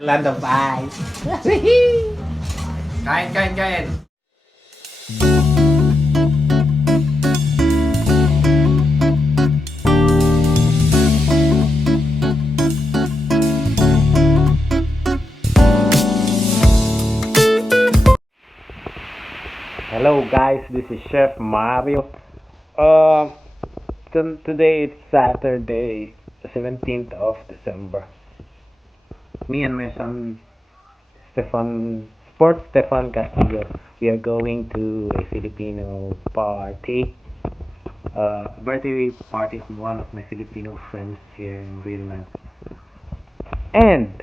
Land of Ice. Kain, kain, kain. Hello guys, this is Chef Mario. Uh, Today it's Saturday, the 17th of December. Me and my son Stefan Castillo, we are going to a Filipino party. Birthday party of one of my Filipino friends here in Greenland. And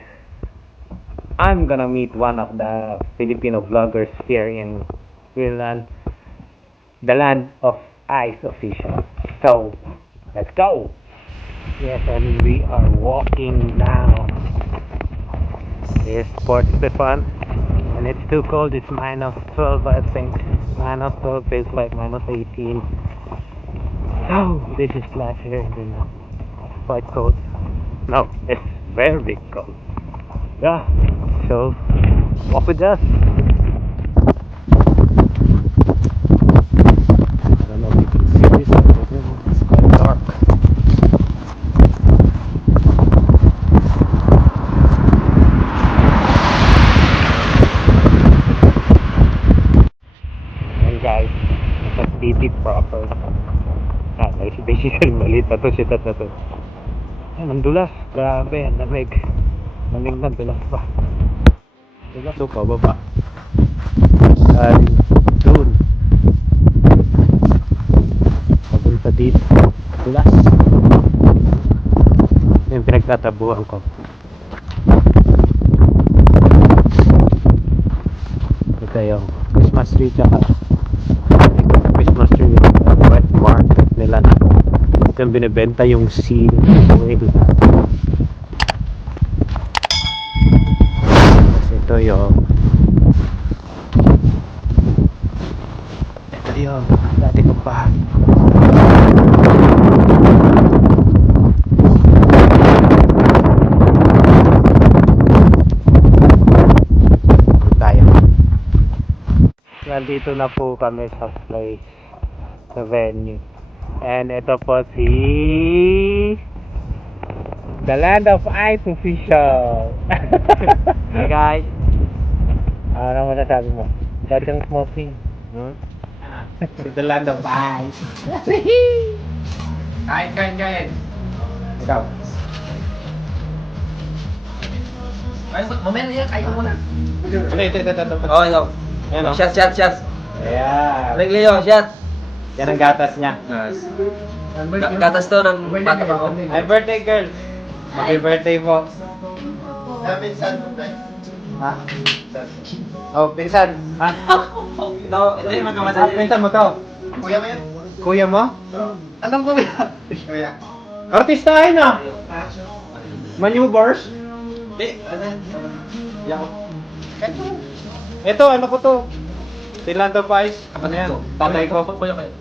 I'm gonna meet one of the Filipino vloggers here in Greenland, the land of ice official. So, let's go! Yes, and we are walking down. Here's Port Stefan, and it's too cold. It's minus 12, I think. Minus 12 feels like minus 18. So, this is last here in Greenland. Quite cold. No, it's very cold. Yeah, so walk with us. I don't know if you can see this, but it's quite dark. And guys, nasa city proper. Basically maliit pa to, sitat na to. Ayan, ang dulas. Grabe, ang lamig. Lamig na, dulas pa. Dulas o pababa. Galing dun. Papunta dito. Dulas. Yung pinagtatabuhan ko. Ito yung Christmas tree tsaka Christmas tree wet market nila. Ito yung binibenta yung seal oil. Ito yung dati ko pa tayo. Nandito na po kami sa place, sa venue, and ito po si the Land of Ice official. Hey guys. Ano masasabi mo? Ba't yung smoking? The Land of Ice. Kain, kain, kain. Ikaw. Ay, mamaya yan, kain mo muna. Ito. Oh, ikaw. Ayan o. Shot. Ayan. Balik Leo, shot. Yan ang gatas niya. Gatas to ng bata pa ako. Happy birthday, girl. Happy birthday po. Ha? Oh, pinsan. Ha? Ito yung magkamatay. Pinsan mo to. Kuya mo yan? Kuya mo? Anong kuya? Artistahin na. Maneuvers. Di, ano? Yako. Ito, ano ko to? Si Lando Pais. Ano yan? Tatay ko. Kuya kayo.